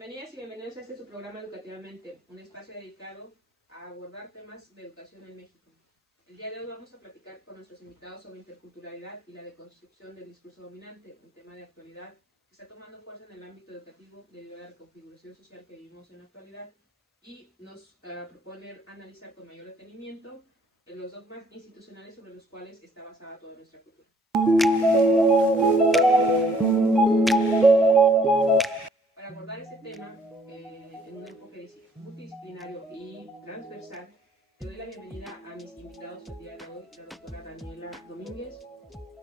Bienvenidas y bienvenidos a este su programa Educativamente, un espacio dedicado a abordar temas de educación en México. El día de hoy vamos a platicar con nuestros invitados sobre interculturalidad y la deconstrucción del discurso dominante, un tema de actualidad que está tomando fuerza en el ámbito educativo debido a la configuración social que vivimos en la actualidad y nos proponen analizar con mayor detenimiento los dogmas institucionales sobre los cuales está basada toda nuestra cultura. Para abordar este tema en un enfoque multidisciplinario y transversal, le doy la bienvenida a mis invitados el día de hoy, la doctora Daniela Domínguez,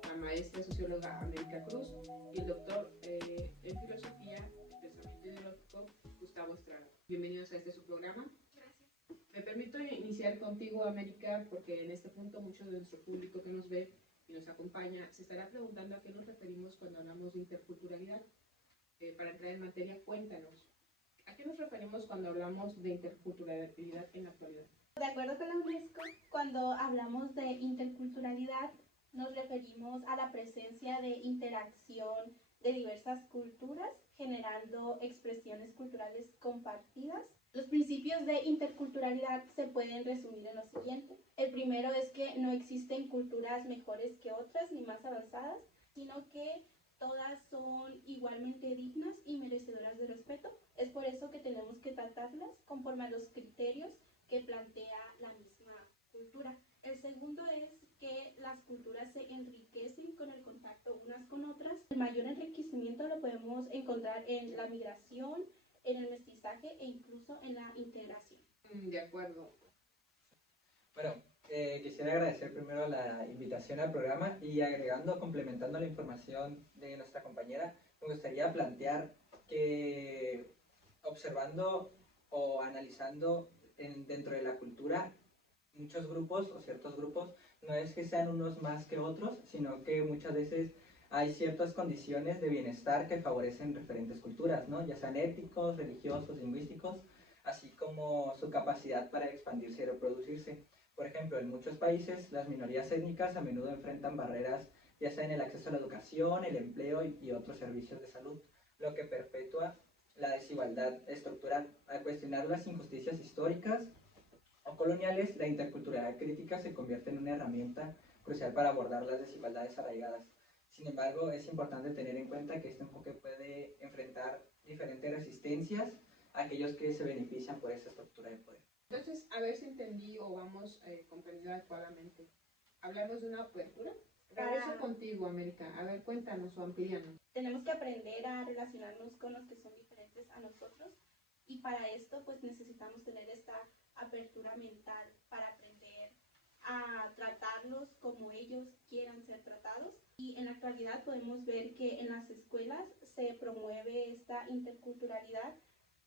la maestra socióloga América Cruz y el doctor en filosofía, pensamiento ideológico, Gustavo Estrada. Bienvenidos a este su programa. Gracias. Me permito iniciar contigo, América, porque en este punto mucho de nuestro público que nos ve y nos acompaña se estará preguntando a qué nos referimos cuando hablamos de interculturalidad. Para entrar en materia, cuéntanos, ¿a qué nos referimos cuando hablamos de interculturalidad en la actualidad? De acuerdo con la UNESCO, cuando hablamos de interculturalidad, nos referimos a la presencia de interacción de diversas culturas, generando expresiones culturales compartidas. Los principios de interculturalidad se pueden resumir en lo siguiente. El primero es que no existen culturas mejores que otras ni más avanzadas, sino que todas son igualmente dignas y merecedoras de respeto. Es por eso que tenemos que tratarlas conforme a los criterios que plantea la misma cultura. El segundo es que las culturas se enriquecen con el contacto unas con otras. El mayor enriquecimiento lo podemos encontrar en la migración, en el mestizaje e incluso en la integración. De acuerdo. Bueno, quisiera agradecer primero la invitación al programa y complementando la información de nuestra compañera, me gustaría plantear que observando o analizando dentro de la cultura, muchos grupos o ciertos grupos, no es que sean unos más que otros, sino que muchas veces hay ciertas condiciones de bienestar que favorecen diferentes culturas, ¿no? Ya sean éticos, religiosos, lingüísticos, así como su capacidad para expandirse y reproducirse. Por ejemplo, en muchos países las minorías étnicas a menudo enfrentan barreras ya sea en el acceso a la educación, el empleo y otros servicios de salud, lo que perpetúa la desigualdad estructural. Al cuestionar las injusticias históricas o coloniales, la interculturalidad crítica se convierte en una herramienta crucial para abordar las desigualdades arraigadas. Sin embargo, es importante tener en cuenta que este enfoque puede enfrentar diferentes resistencias a aquellos que se benefician por esa estructura de poder. Entonces, a ver si entendí o vamos comprendiendo adecuadamente. Hablamos de una apertura. Regreso contigo, América. A ver, cuéntanos o amplíanos. Tenemos que aprender a relacionarnos con los que son diferentes a nosotros y para esto pues necesitamos tener esta apertura mental para aprender a tratarlos como ellos quieran ser tratados. Y en la actualidad podemos ver que en las escuelas se promueve esta interculturalidad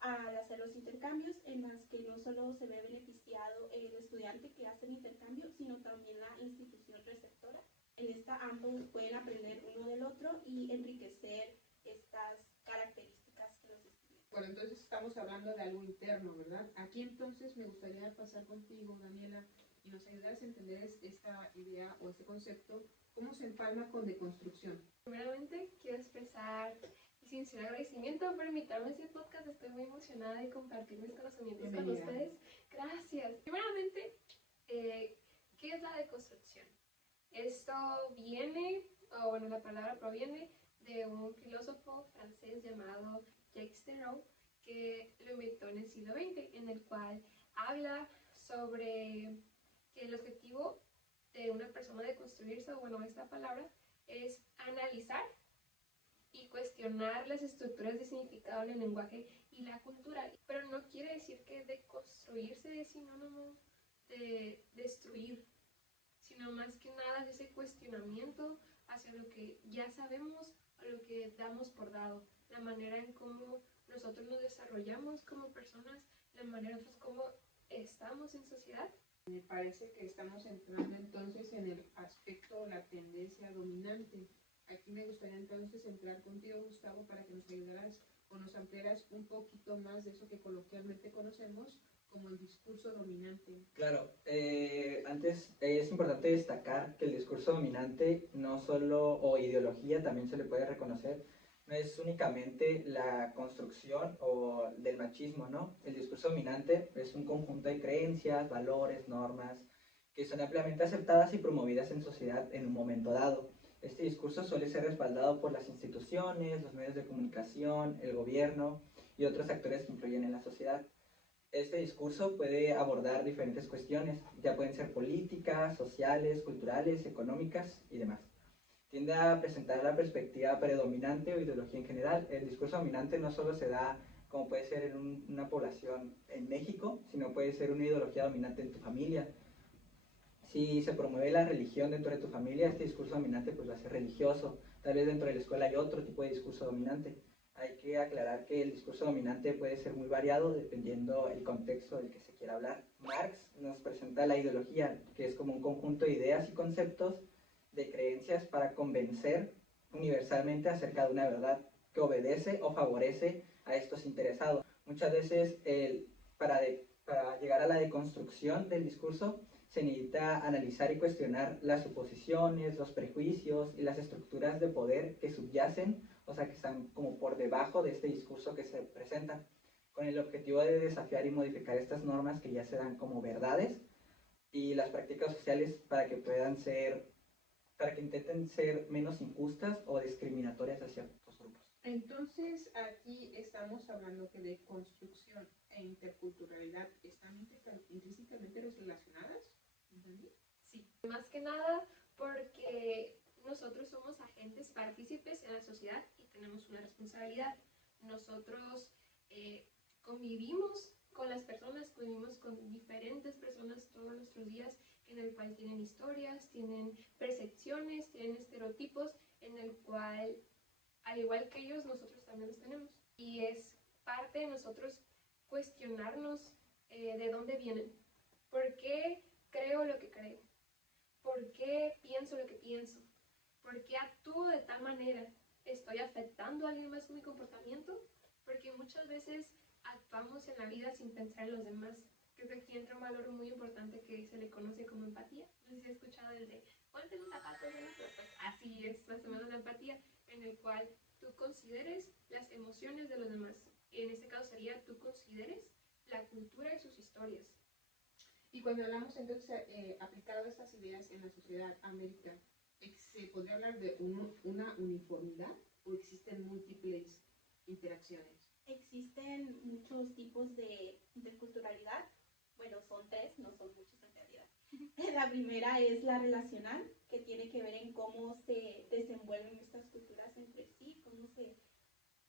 al hacer los intercambios, en las que no solo se ve beneficiado el estudiante que hace el intercambio, sino también la institución receptora. En esta ambos pueden aprender uno del otro y enriquecer estas características que los estudian. Bueno, entonces estamos hablando de algo interno, ¿verdad? Aquí entonces me gustaría pasar contigo, Daniela, y nos ayudas a entender esta idea o este concepto, cómo se empalma con deconstrucción. Primeramente, quiero expresar mi sincero agradecimiento por invitarme a este podcast. Estoy muy emocionada de compartir mis conocimientos con ustedes. Gracias. Primeramente, ¿qué es la deconstrucción? Esto viene, o bueno, la palabra proviene de un filósofo francés llamado Jacques Derrida, que lo inventó en el siglo XX, en el cual habla sobre que el objetivo de una persona de construirse, o bueno, esta palabra, es analizar y cuestionar las estructuras de significado en el lenguaje y la cultura, pero no quiere decir que deconstruirse es sinónimo de destruir, sino más que nada es ese cuestionamiento hacia lo que ya sabemos o lo que damos por dado, la manera en cómo nosotros nos desarrollamos como personas, la manera en cómo estamos en sociedad. Me parece que estamos entrando entonces en el aspecto, la tendencia dominante. Aquí me gustaría entonces entrar contigo, Gustavo, para que nos ayudaras o nos ampliaras un poquito más de eso que coloquialmente conocemos como el discurso dominante. Claro, antes es importante destacar que el discurso dominante no solo, o ideología también se le puede reconocer, no es únicamente la construcción o del machismo, ¿no? El discurso dominante es un conjunto de creencias, valores, normas, que son ampliamente aceptadas y promovidas en sociedad en un momento dado. Este discurso suele ser respaldado por las instituciones, los medios de comunicación, el gobierno y otros actores que influyen en la sociedad. Este discurso puede abordar diferentes cuestiones, ya pueden ser políticas, sociales, culturales, económicas y demás. Tiende a presentar la perspectiva predominante o ideología en general. El discurso dominante no solo se da como puede ser en una población en México, sino puede ser una ideología dominante en tu familia. Si se promueve la religión dentro de tu familia, este discurso dominante pues va a ser religioso. Tal vez dentro de la escuela hay otro tipo de discurso dominante. Hay que aclarar que el discurso dominante puede ser muy variado dependiendo el contexto del que se quiera hablar. Marx nos presenta la ideología, que es como un conjunto de ideas y conceptos de creencias para convencer universalmente acerca de una verdad que obedece o favorece a estos interesados. Muchas veces para llegar a la deconstrucción del discurso se necesita analizar y cuestionar las suposiciones, los prejuicios y las estructuras de poder que subyacen, o sea, que están como por debajo de este discurso que se presenta, con el objetivo de desafiar y modificar estas normas que ya se dan como verdades y las prácticas sociales para que intenten ser menos injustas o discriminatorias hacia ciertos grupos. Entonces, aquí estamos hablando que de construcción e interculturalidad están intrínsecamente relacionadas. ¿Entendí? Sí, más que nada porque nosotros somos agentes partícipes en la sociedad y tenemos una responsabilidad. Nosotros convivimos con las personas, convivimos con diferentes personas todos nuestros días, en el cual tienen historias, tienen percepciones, tienen estereotipos, en el cual, al igual que ellos, nosotros también los tenemos. Y es parte de nosotros cuestionarnos de dónde vienen, por qué creo lo que creo, por qué pienso lo que pienso, por qué actúo de tal manera, estoy afectando a alguien más con mi comportamiento, porque muchas veces actuamos en la vida sin pensar en los demás. Creo que aquí entra un valor muy importante que se le conoce como empatía. No sé si has escuchado el de ponte los zapatos de nosotros. Pues así es más o menos la empatía, en el cual tú consideres las emociones de los demás. Y en este caso sería tú consideres la cultura y sus historias. Y cuando hablamos entonces aplicado estas ideas en la sociedad América, ¿se podría hablar de una uniformidad o existen múltiples interacciones? Existen muchos tipos de interculturalidad. Bueno, son tres, no son muchos en realidad. La primera es la relacional, que tiene que ver en cómo se desenvuelven estas culturas entre sí, cómo se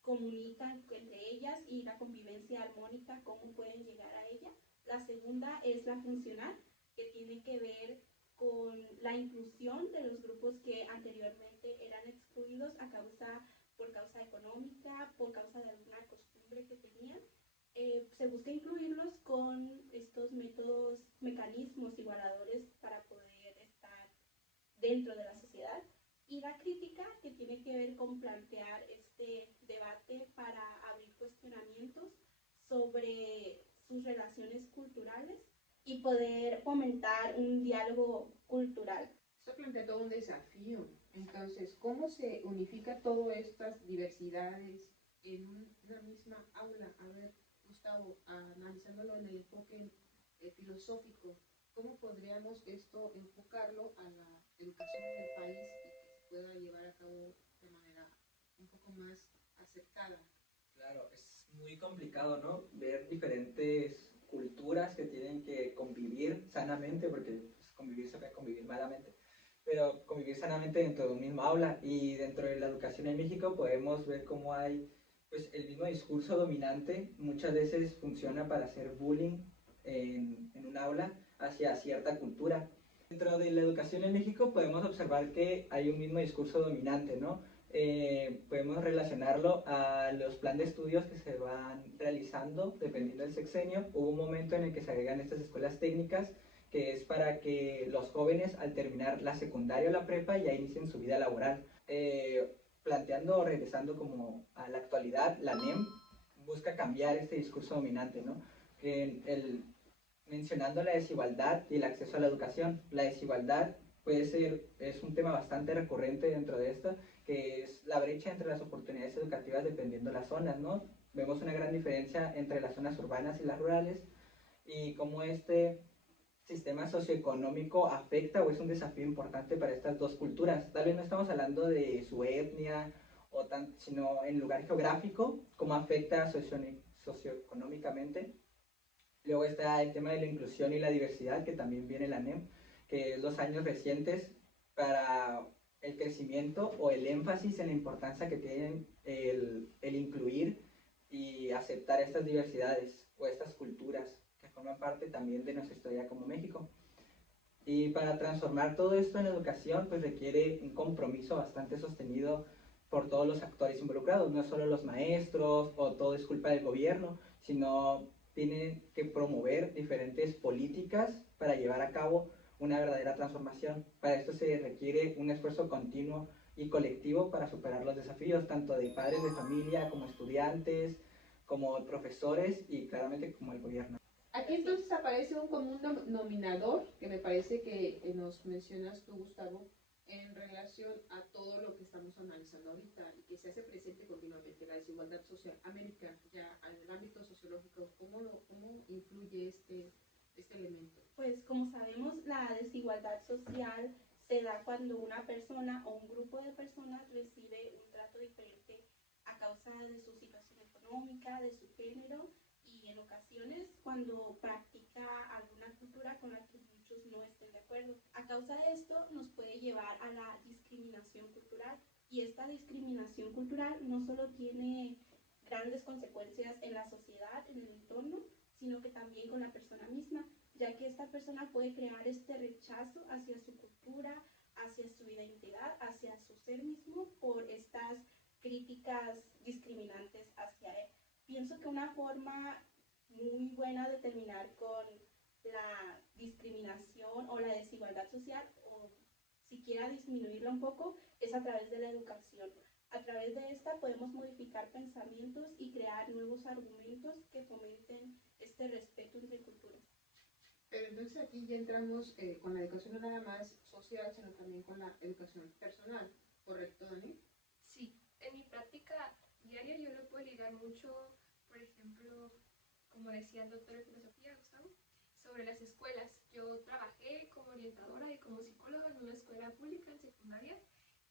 comunican entre ellas y la convivencia armónica, cómo pueden llegar a ella. La segunda es la funcional, que tiene que ver con la inclusión de los grupos que anteriormente eran excluidos por causa económica, por causa de alguna costumbre que tenían. Se busca incluirlos con estos mecanismos igualadores para poder estar dentro de la sociedad. Y la crítica, que tiene que ver con plantear este debate para abrir cuestionamientos sobre sus relaciones culturales y poder fomentar un diálogo cultural. Esto plantea todo un desafío. Entonces, ¿cómo se unifica todas estas diversidades en una misma aula? A ver, Gustavo, analizándolo en el enfoque filosófico, ¿cómo podríamos esto enfocarlo a la educación en el país y que se pueda llevar a cabo de manera un poco más aceptada? Claro, es muy complicado, ¿no? Ver diferentes culturas que tienen que convivir sanamente, porque pues, convivir se puede convivir malamente, pero convivir sanamente dentro de un mismo aula. Y dentro de la educación en México podemos ver cómo hay pues el mismo discurso dominante muchas veces funciona para hacer bullying en un aula hacia cierta cultura. Dentro de la educación en México podemos observar que hay un mismo discurso dominante, ¿no? Podemos relacionarlo a los planes de estudios que se van realizando dependiendo del sexenio. Hubo un momento en el que se agregan estas escuelas técnicas, que es para que los jóvenes al terminar la secundaria o la prepa ya inicien su vida laboral. Planteando o regresando como a la actualidad, la NEM busca cambiar este discurso dominante, ¿no? Mencionando la desigualdad y el acceso a la educación. La desigualdad es un tema bastante recurrente dentro de esto, que es la brecha entre las oportunidades educativas dependiendo de las zonas, ¿no? Vemos una gran diferencia entre las zonas urbanas y las rurales y cómo este sistema socioeconómico afecta o es un desafío importante para estas dos culturas. Tal vez no estamos hablando de su etnia, sino en lugar geográfico, cómo afecta socioeconómicamente. Luego está el tema de la inclusión y la diversidad, que también viene la NEM, que es los años recientes para el crecimiento o el énfasis en la importancia que tienen el incluir y aceptar estas diversidades o estas culturas que forman parte también de nuestra historia como México. Y para transformar todo esto en educación, pues requiere un compromiso bastante sostenido por todos los actores involucrados, no solo los maestros o todo es culpa del gobierno, sino tienen que promover diferentes políticas para llevar a cabo una verdadera transformación. Para esto se requiere un esfuerzo continuo y colectivo para superar los desafíos, tanto de padres de familia como estudiantes, como profesores y claramente como el gobierno. Aquí entonces aparece un común denominador que me parece que nos mencionas tú, Gustavo, en relación a todo lo que estamos analizando ahorita y que se hace presente continuamente, la desigualdad social. América, ya en el ámbito sociológico, ¿cómo influye este elemento? Pues como sabemos, la desigualdad social se da cuando una persona o un grupo de personas recibe un trato diferente a causa de su situación económica, de su género y en ocasiones cuando practica alguna cultura con la que muchos no estén de acuerdo. A causa de esto nos puede llevar a la discriminación cultural y esta discriminación cultural no solo tiene grandes consecuencias en la sociedad, en el entorno, sino que también con la persona misma, ya que esta persona puede crear este rechazo hacia su cultura, hacia su identidad, hacia su ser mismo por estas críticas discriminantes hacia él. Pienso que una forma muy buena de terminar con la discriminación o la desigualdad social, o siquiera disminuirla un poco, es a través de la educación. A través de esta podemos modificar pensamientos y crear nuevos argumentos que fomenten este respeto entre culturas. Pero entonces aquí ya entramos con la educación no nada más social, sino también con la educación personal, ¿correcto, Dani? Sí, en mi práctica diaria yo lo puedo ligar mucho, por ejemplo, como decía el doctor de filosofía, Gustavo, sobre las escuelas. Yo trabajé como orientadora y como psicóloga en una escuela pública en secundaria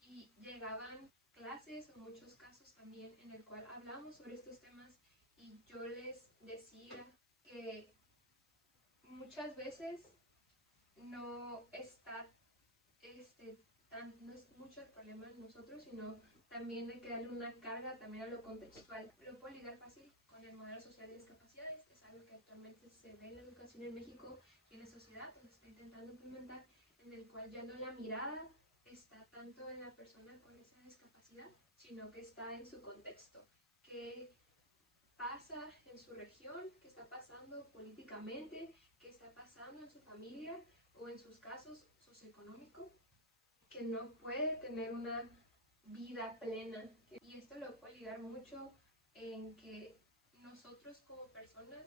y llegaban clases o muchos casos también en el cual hablamos sobre estos temas y yo les decía que muchas veces no está no es mucho el problema en nosotros, sino también hay que darle una carga también a lo contextual. Lo puedo ligar fácil con el modelo social de discapacidades, es algo que actualmente se ve en la educación en México y en la sociedad, donde se está intentando implementar, en el cual ya no la mirada está tanto en la persona con esa discapacidad, sino que está en su contexto. ¿Qué pasa en su región? ¿Qué está pasando políticamente? ¿Qué está pasando en su familia o en sus casos socioeconómico? Que no puede tener una vida plena. Y esto lo puedo ligar mucho en que nosotros como personas,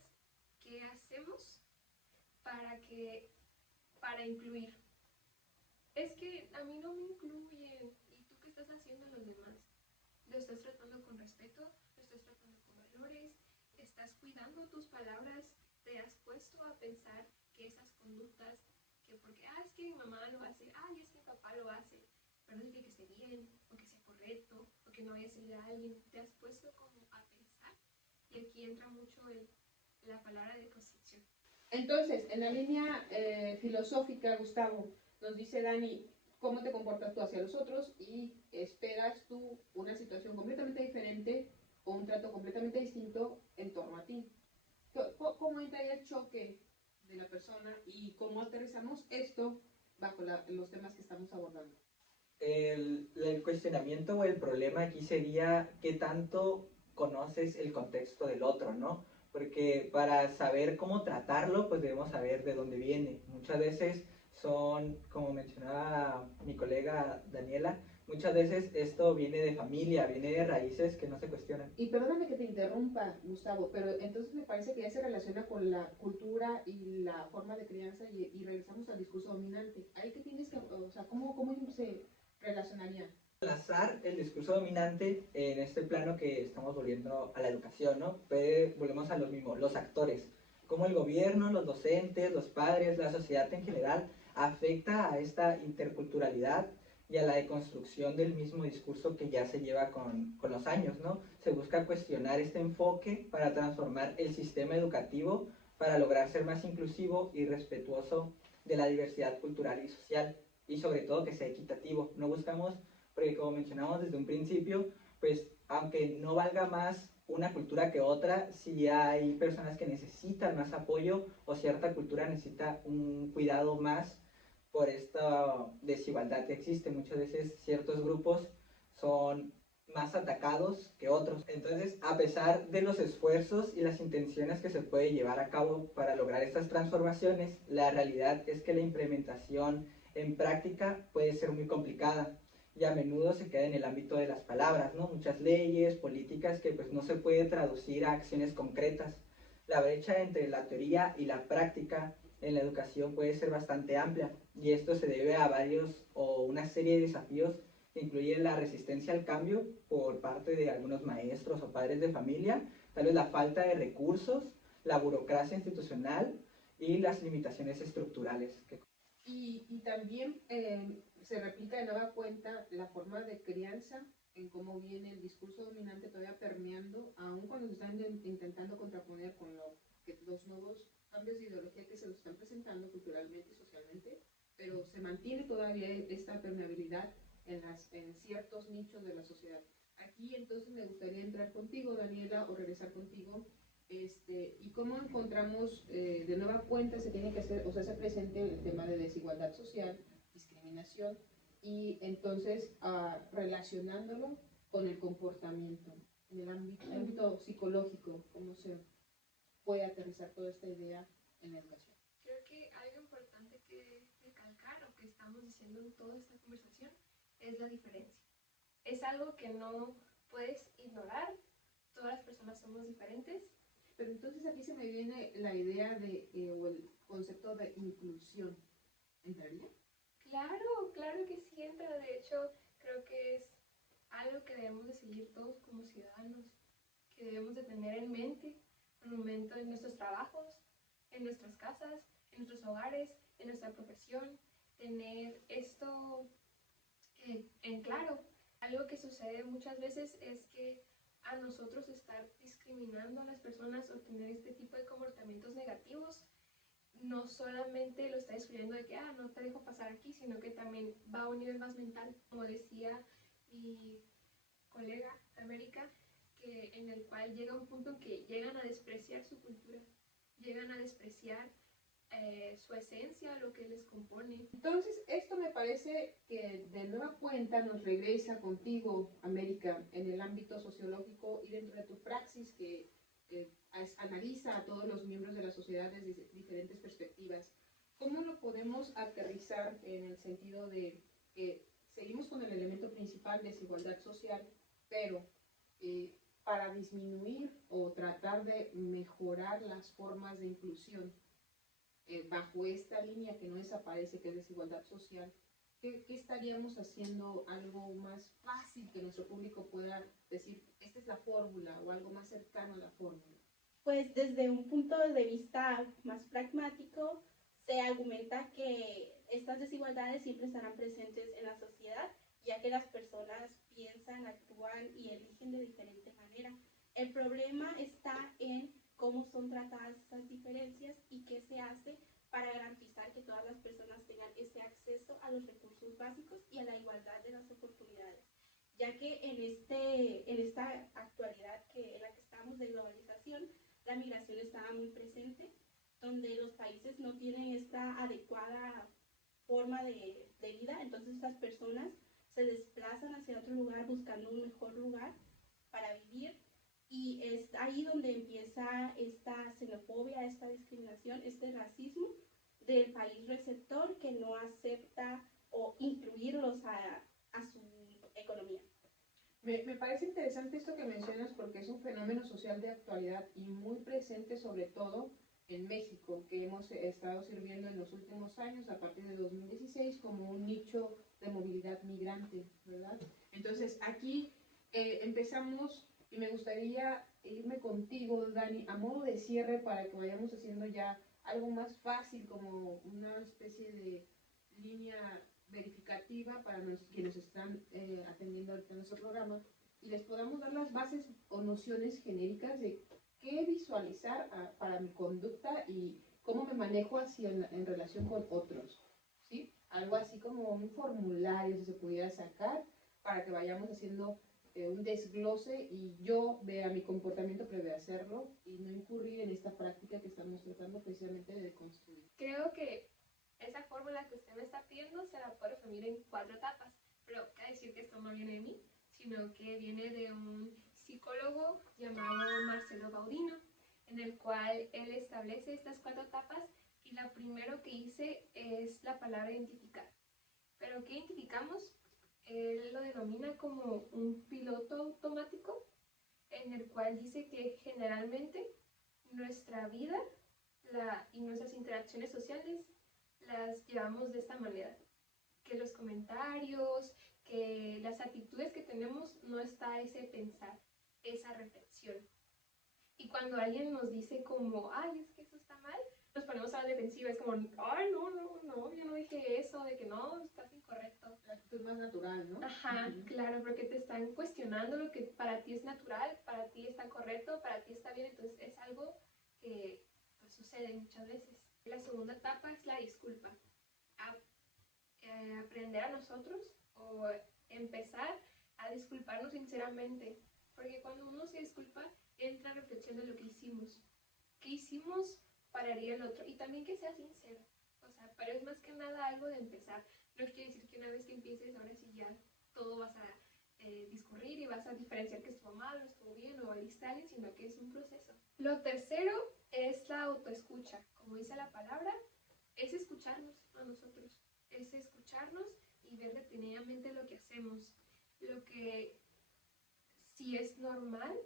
¿qué hacemos para incluir? Es que a mí no me incluyen. ¿Y tú qué estás haciendo a los demás? ¿Lo estás tratando con respeto? ¿Lo estás tratando con valores? ¿Estás cuidando tus palabras? ¿Te has puesto a pensar que esas conductas, que porque, es que mi mamá lo hace, es que mi papá lo hace, pero no significa que esté bien, o que sea correcto, o que no vaya a seguir a alguien? ¿Te has puesto como a pensar? Y aquí entra mucho la palabra de construcción. Entonces, en la línea filosófica, Gustavo, nos dice Dani, ¿cómo te comportas tú hacia los otros? Y esperas tú una situación completamente diferente o un trato completamente distinto en torno a ti. ¿Cómo entra ahí el choque de la persona y cómo aterrizamos esto bajo los temas que estamos abordando? El cuestionamiento o el problema aquí sería qué tanto conoces el contexto del otro, ¿no? Porque para saber cómo tratarlo, pues debemos saber de dónde viene. Muchas veces son, como mencionaba mi colega Daniela, muchas veces esto viene de familia, viene de raíces que no se cuestionan. Y perdóname que te interrumpa, Gustavo, pero entonces me parece que ya se relaciona con la cultura y la forma de crianza y regresamos al discurso dominante. Ahí que tienes que, o sea, ¿cómo se relacionaría? Enlazar el discurso dominante en este plano que estamos volviendo a la educación, ¿no? Volvemos a lo mismo, los actores, cómo el gobierno, los docentes, los padres, la sociedad en general afecta a esta interculturalidad y a la deconstrucción del mismo discurso que ya se lleva con los años, ¿no? Se busca cuestionar este enfoque para transformar el sistema educativo para lograr ser más inclusivo y respetuoso de la diversidad cultural y social, y sobre todo que sea equitativo. No buscamos, porque como mencionamos desde un principio, pues aunque no valga más una cultura que otra, si hay personas que necesitan más apoyo o cierta cultura necesita un cuidado más por esta desigualdad que existe. Muchas veces ciertos grupos son más atacados que otros. Entonces, a pesar de los esfuerzos y las intenciones que se puede llevar a cabo para lograr estas transformaciones, la realidad es que la implementación en práctica puede ser muy complicada y a menudo se queda en el ámbito de las palabras, ¿no? Muchas leyes, políticas que pues no se puede traducir a acciones concretas. La brecha entre la teoría y la práctica en la educación puede ser bastante amplia y esto se debe a varios o una serie de desafíos que incluyen la resistencia al cambio por parte de algunos maestros o padres de familia, tal vez la falta de recursos, la burocracia institucional y las limitaciones estructurales. Y también se replica de nueva cuenta la forma de crianza en cómo viene el discurso dominante todavía permeando, aun cuando se están intentando contraponer con los nuevos cambios de ideología que se los están presentando culturalmente y socialmente, pero se mantiene todavía esta permeabilidad en ciertos nichos de la sociedad. Aquí entonces me gustaría entrar contigo, Daniela, o regresar contigo, y cómo encontramos de nueva cuenta se tiene que hacer, o sea, se presente el tema de desigualdad social, discriminación, y entonces relacionándolo con el comportamiento, en el ámbito psicológico, cómo se puede aterrizar toda esta idea en la educación. Creo que algo importante que recalcar o que estamos diciendo en toda esta conversación es la diferencia. Es algo que no puedes ignorar, todas las personas somos diferentes. Pero entonces aquí se me viene la idea o el concepto de inclusión. ¿Entraría? Claro, claro que sí entra. De hecho, creo que es algo que debemos de seguir todos como ciudadanos, que debemos de tener en mente al momento en nuestros trabajos, en nuestras casas, en nuestros hogares, en nuestra profesión, tener esto en claro. Algo que sucede muchas veces es que a nosotros estar discriminando a las personas o tener este tipo de comportamientos negativos, no solamente lo está excluyendo de que, no te dejo pasar aquí, sino que también va a un nivel más mental, como decía mi colega de América, que en el cual llega un punto en que llegan a despreciar su cultura, llegan a despreciar su esencia, lo que les compone. Entonces, esto me parece que de nueva cuenta nos regresa contigo, América, en el ámbito sociológico y dentro de tu praxis que analiza a todos los miembros de la sociedad desde diferentes perspectivas. ¿Cómo lo podemos aterrizar en el sentido de que seguimos con el elemento principal, desigualdad social, pero para disminuir o tratar de mejorar las formas de inclusión bajo esta línea que no desaparece, que es desigualdad social, ¿qué estaríamos haciendo algo más fácil que nuestro público pueda decir, esta es la fórmula o algo más cercano a la fórmula? Pues desde un punto de vista más pragmático, se argumenta que estas desigualdades siempre estarán presentes en la sociedad, ya que las personas piensan, actúan y eligen de diferente manera. El problema está en cómo son tratadas estas diferencias y qué se hace para garantizar que todas las personas tengan ese acceso a los recursos básicos y a la igualdad de las oportunidades, ya que en esta actualidad en la que estamos de globalización, la migración estaba muy presente, donde los países no tienen esta adecuada forma de vida, entonces las personas se desplazan hacia otro lugar buscando un mejor lugar para vivir, y es ahí donde empieza esta xenofobia, esta discriminación, este racismo del país receptor que no acepta o incluirlos a su economía. Me parece interesante esto que mencionas porque es un fenómeno social de actualidad y muy presente sobre todo en México, que hemos estado sirviendo en los últimos años, a partir de 2016, como un nicho de movilidad migrante, ¿verdad? Entonces, aquí empezamos, y me gustaría irme contigo, Dani, a modo de cierre para que vayamos haciendo ya algo más fácil, como una especie de línea verificativa para quienes están atendiendo ahorita nuestro programa, y les podamos dar las bases o nociones genéricas de qué visualizar para mi conducta y cómo me manejo así en relación con otros, ¿sí? Algo así como un formulario, si se pudiera sacar, para que vayamos haciendo un desglose y yo vea mi comportamiento previo a hacerlo y no incurrir en esta práctica que estamos tratando precisamente de deconstruir. Creo que esa fórmula que usted me está pidiendo se la puede resumir en 4 etapas, pero quiero decir que esto no viene de mí, sino que viene de un psicólogo llamado Marcelo Baudino, en el cual él establece estas 4 etapas, y la primero que hice es la palabra identificar. ¿Pero qué identificamos? Él lo denomina como un piloto automático, en el cual dice que generalmente nuestra vida y nuestras interacciones sociales las llevamos de esta manera, que los comentarios, que las actitudes que tenemos, no está ese pensar, esa reflexión. Y cuando alguien nos dice como, ay, es que eso está mal, nos ponemos a la defensiva, es como, ay, no, yo no dije eso, de que no, estás incorrecto. La actitud más natural, ¿no? Ajá, claro, porque te están cuestionando lo que para ti es natural, para ti está correcto, para ti está bien, entonces es algo que pues, sucede muchas veces. La segunda etapa es la disculpa. Aprender a nosotros o empezar a disculparnos sinceramente, porque cuando uno se disculpa entra en reflexión de lo que hicimos. ¿Qué hicimos para herir al otro? Y también que sea sincero. O sea, pero es más que nada algo de empezar. No quiere decir que una vez que empieces, ahora sí ya todo vas a discurrir y vas a diferenciar que estuvo mal o estuvo bien o heriste a alguien, sino que es un proceso. Lo tercero es la autoescucha. Como dice la palabra, es escucharnos a nosotros. Es escucharnos y ver detenidamente lo que hacemos. Lo que sí es normal,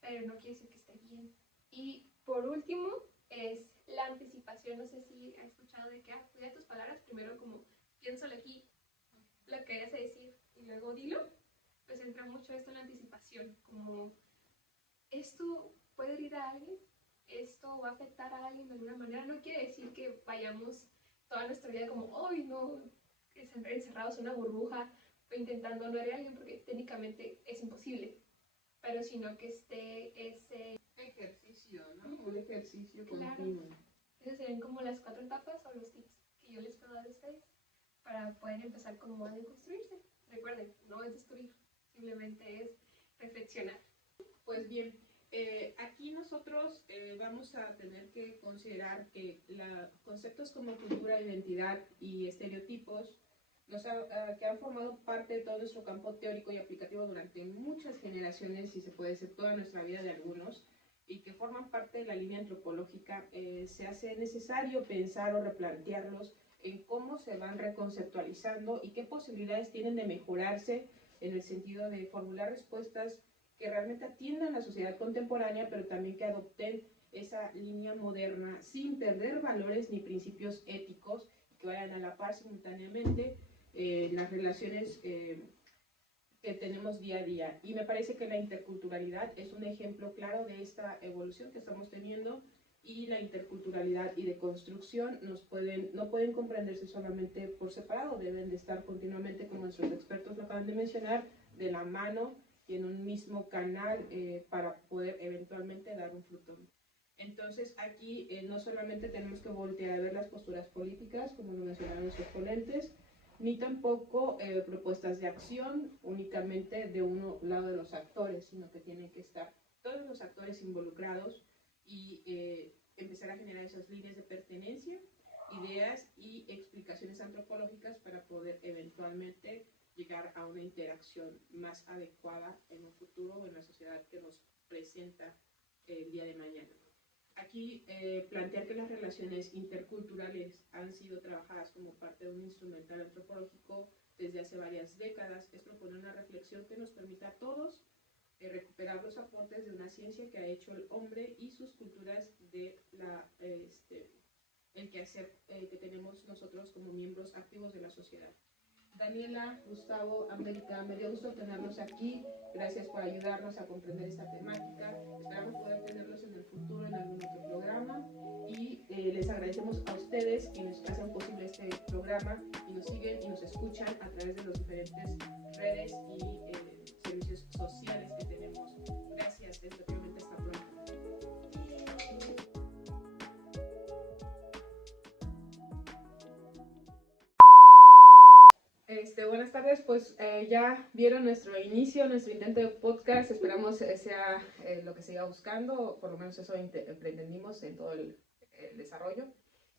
pero no quiere decir que esté bien. Y por último es la anticipación. No sé si has escuchado de que cuida tus palabras, primero como piénsalo aquí, lo que vayas a decir, y luego dilo. Pues entra mucho esto en la anticipación, como esto puede herir a alguien, esto va a afectar a alguien de alguna manera. No quiere decir que vayamos toda nuestra vida como, ¡ay, no!, encerrados en una burbuja o intentando no herir a alguien, porque técnicamente es imposible, pero sino que esté ese ejercicio, ¿no? Un ejercicio continuo. Esas serían como las 4 etapas o los tips que yo les puedo dar a ustedes para poder empezar como a deconstruirse. Recuerden, no es destruir, simplemente es reflexionar. Pues bien, aquí nosotros vamos a tener que considerar que conceptos como cultura, identidad y estereotipos que han formado parte de todo nuestro campo teórico y aplicativo durante muchas generaciones, y se puede decir toda nuestra vida de algunos, y que forman parte de la línea antropológica, se hace necesario pensar o replantearlos en cómo se van reconceptualizando y qué posibilidades tienen de mejorarse en el sentido de formular respuestas que realmente atiendan a la sociedad contemporánea, pero también que adopten esa línea moderna sin perder valores ni principios éticos, que vayan a la par simultáneamente las relaciones que tenemos día a día. Y me parece que la interculturalidad es un ejemplo claro de esta evolución que estamos teniendo, y la interculturalidad y deconstrucción no pueden comprenderse solamente por separado, deben de estar continuamente, como nuestros expertos lo acaban de mencionar, de la mano y en un mismo canal para poder eventualmente dar un fruto. Entonces aquí no solamente tenemos que voltear a ver las posturas políticas, como lo mencionaron nuestros ponentes, ni tampoco propuestas de acción únicamente de un lado de los actores, sino que tienen que estar todos los actores involucrados y empezar a generar esas líneas de pertenencia, ideas y explicaciones antropológicas para poder eventualmente llegar a una interacción más adecuada en un futuro o en la sociedad que nos presenta el día de mañana. Aquí plantear que las relaciones interculturales han sido trabajadas como parte de un instrumental antropológico desde hace varias décadas es proponer una reflexión que nos permita a todos recuperar los aportes de una ciencia que ha hecho el hombre y sus culturas de el quehacer que tenemos nosotros como miembros activos de la sociedad. Daniela, Gustavo, América, me dio gusto tenerlos aquí. Gracias por ayudarnos a comprender esta temática. Esperamos poder tenerlos en el futuro en algún otro programa. Y les agradecemos a ustedes quienes hacen posible este programa y nos siguen y nos escuchan a través de las diferentes redes y servicios sociales que tenemos. Gracias, efectivamente, hasta pronto. Buenas tardes, pues ya vieron nuestro inicio, nuestro intento de podcast. Esperamos sea lo que se iba buscando, por lo menos eso pretendimos en todo el desarrollo.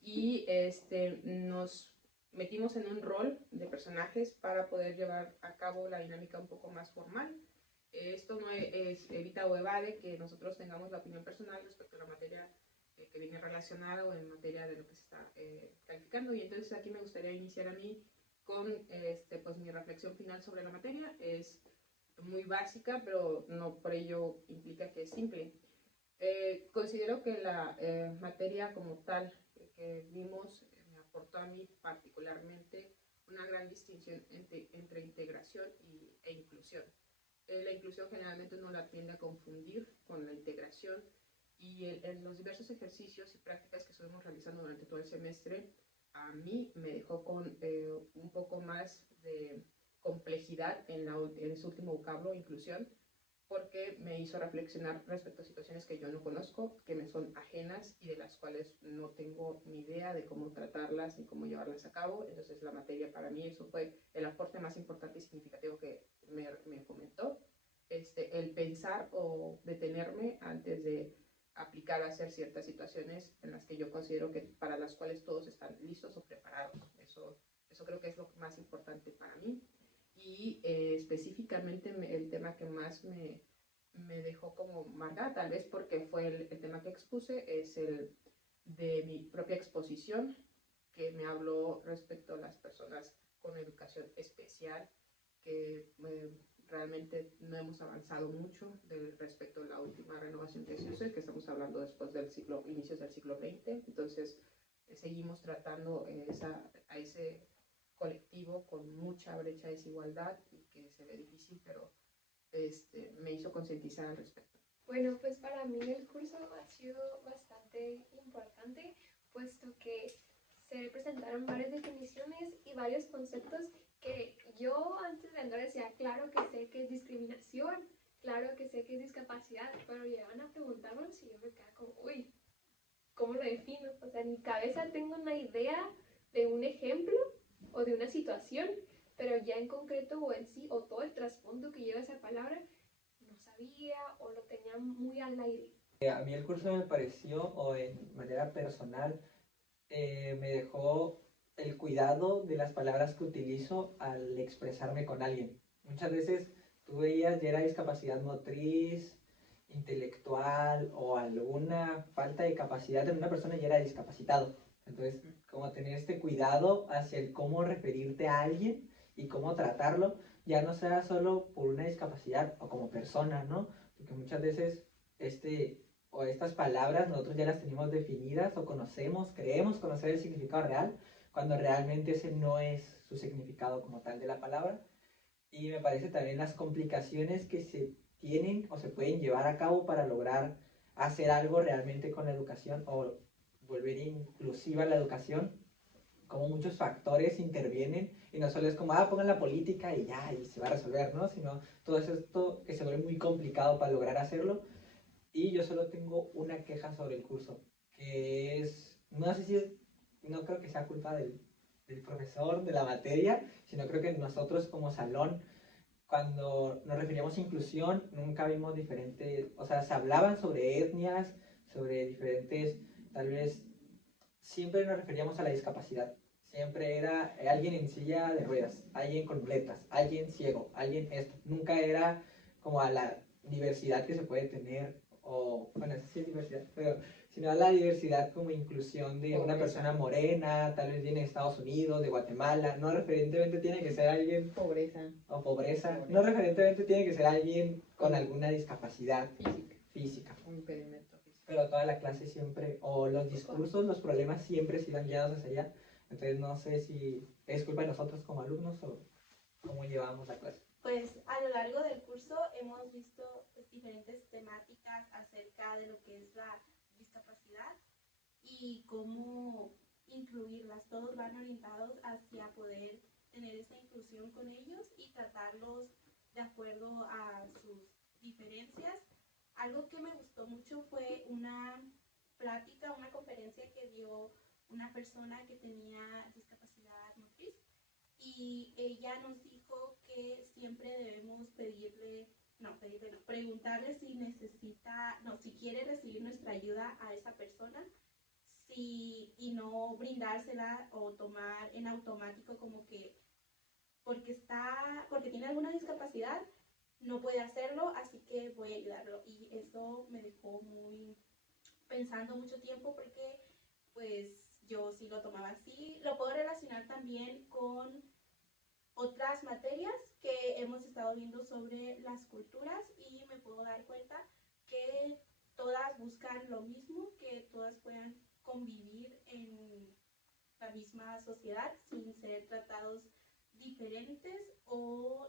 Y nos metimos en un rol de personajes para poder llevar a cabo la dinámica un poco más formal. Esto no evita o evade que nosotros tengamos la opinión personal respecto a la materia que viene relacionada o en materia de lo que se está calificando. Y entonces aquí me gustaría iniciar a mí con pues mi reflexión final sobre la materia. Es muy básica, pero no por ello implica que es simple. Considero que la materia como tal que vimos me aportó a mí particularmente una gran distinción entre integración e inclusión. La inclusión generalmente uno la tiende a confundir con la integración, y en los diversos ejercicios y prácticas que estuvimos realizando durante todo el semestre, a mí me dejó con un poco más de complejidad en ese último vocablo, inclusión, porque me hizo reflexionar respecto a situaciones que yo no conozco, que me son ajenas y de las cuales no tengo ni idea de cómo tratarlas ni cómo llevarlas a cabo. Entonces la materia para mí, eso fue el aporte más importante y significativo que me fomentó, el pensar o detenerme antes de aplicar a hacer ciertas situaciones en las que yo considero que para las cuales todos están listos o preparados. Eso creo que es lo más importante para mí. Y específicamente el tema que más me dejó como marcada, tal vez porque fue el tema que expuse, es el de mi propia exposición, que me habló respecto a las personas con educación especial, que realmente no hemos avanzado mucho respecto a la última renovación que se hizo, y que estamos hablando después del inicios del siglo XX. Entonces seguimos tratando a ese colectivo con mucha brecha de desigualdad y que se ve difícil, pero me hizo concientizar al respecto. Bueno, pues para mí el curso ha sido bastante importante, puesto que se presentaron varias definiciones y varios conceptos que yo antes de entrar decía, claro que sé que es discriminación, claro que sé que es discapacidad, pero llegaban a preguntarme si yo me quedaba como, uy, ¿cómo lo defino? O sea, en mi cabeza tengo una idea de un ejemplo o de una situación, pero ya en concreto o en sí, o todo el trasfondo que lleva esa palabra, no sabía o lo tenía muy al aire. A mí el curso me pareció, o en manera personal, me dejó el cuidado de las palabras que utilizo al expresarme con alguien. Muchas veces tú veías ya era discapacidad motriz, intelectual o alguna falta de capacidad en una persona, ya era discapacitado. Entonces, como tener este cuidado hacia el cómo referirte a alguien y cómo tratarlo, ya no sea solo por una discapacidad o como persona, ¿no? Porque muchas veces o estas palabras nosotros ya las tenemos definidas o conocemos, creemos conocer el significado real, cuando realmente ese no es su significado como tal de la palabra. Y me parece también las complicaciones que se tienen o se pueden llevar a cabo para lograr hacer algo realmente con la educación o volver inclusiva la educación, como muchos factores intervienen y no solo es como, pongan la política y ya, y se va a resolver, ¿no? Sino todo esto que se vuelve muy complicado para lograr hacerlo. Y yo solo tengo una queja sobre el curso, que es, no sé si es, no creo que sea culpa del profesor de la materia, sino creo que nosotros como salón, cuando nos referíamos a inclusión, nunca vimos diferentes, o sea, se hablaban sobre etnias, sobre diferentes, tal vez, siempre nos referíamos a la discapacidad. Siempre era alguien en silla de ruedas, alguien con muletas, alguien ciego, alguien esto. Nunca era como a la diversidad que se puede tener, o bueno, eso sí es diversidad, pero sino a la diversidad como inclusión de una persona morena, tal vez viene de Estados Unidos, de Guatemala. No referentemente tiene que ser alguien Pobreza. o pobreza. No referentemente tiene que ser alguien con alguna discapacidad física. Un impedimento físico. Pero toda la clase siempre, o los discursos, los problemas siempre se iban guiados hacia allá. Entonces no sé si es culpa de nosotros como alumnos o cómo llevamos la clase. Pues a lo largo del curso hemos visto pues, diferentes temáticas acerca de lo que es la discapacidad y cómo incluirlas. Todos van orientados hacia poder tener esa inclusión con ellos y tratarlos de acuerdo a sus diferencias. Algo que me gustó mucho fue una plática, una conferencia que dio una persona que tenía discapacidad motriz y ella nos dijo que siempre debemos preguntarle si si quiere recibir nuestra ayuda a esa persona y no brindársela o tomar en automático como que porque tiene alguna discapacidad no puede hacerlo, así que voy a ayudarlo. Y eso me dejó pensando mucho tiempo porque pues yo sí lo tomaba así. Lo puedo relacionar también con otras materias que hemos estado viendo sobre las culturas y me puedo dar cuenta que todas buscan lo mismo, que todas puedan convivir en la misma sociedad sin ser tratados diferentes o